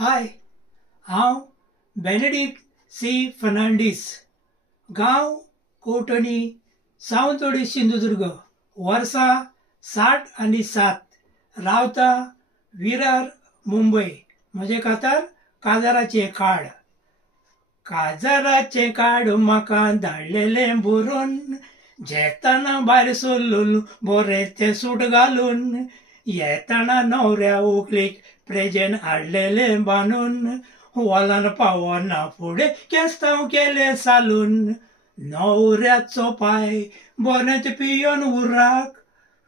हाय, हांव Benedict C Fernandes, गांव कोटणी, सावंतवाडी, सिंधुदुर्ग, वर्सां 60 आनी 7, रावता विरार, मुंबय. म्हजे कातार काजाराचें कार्ड. काजाराचें कार्ड म्हाका धाडलेलें बरोवन, जेताना भायर सरलोन बरें तें सूट घालून, येताना न्हवऱ्या व्हंकलेक प्रेजेंट हाडलेलें बांदून, हॉलान पावना फुडें केंस्तांव केलें सालून. न्हवऱ्याचो पाय बरेंच पियोन उर्राक,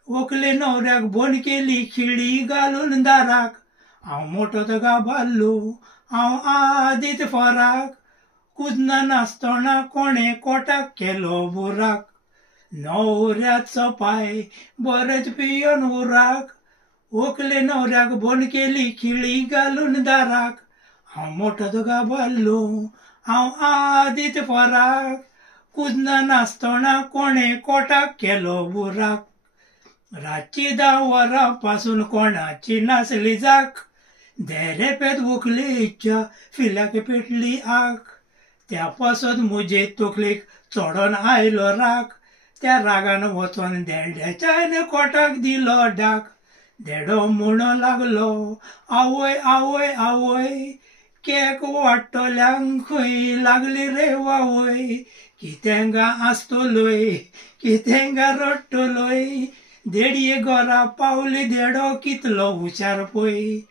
व्हंकले न्हवऱ्याक बंद केली खिळी घालून दाराक. हांव मोठो गाबाल्लो, हांव आदीत फराक, कुदना नासतना कोणें कोटाक केलो बुराक. न्हवऱ्याचो पाय बरेंच पियोन उर्राक, व्हंकले न्हवऱ्याक बंद केली खिळी घालून दाराक. हांव मोठो गाबाल्लो, हांव आदीत फराक, कुदना नासतना कोणें कोटाक केलो बुराक. रातची 10 वरां पासून कोणाची नासली जाक, देरेपेत व्हंकलेच्या फिल्याक पेटली आग. त्या पासत म्हजे तकलेक चोडोन आयलो राग, त्या रागान वचोन देड्याच्यान कोटाक दिलो डाक. देडो म्हणो लागलो, आवय आवय आवय, केक वाडटोल्यांक खंय लागली रे वावय. कितेंगा आसतलोय, कितेंगा रडटलोय, देडये घरा पावली, देडो कितलो हुशार पळय.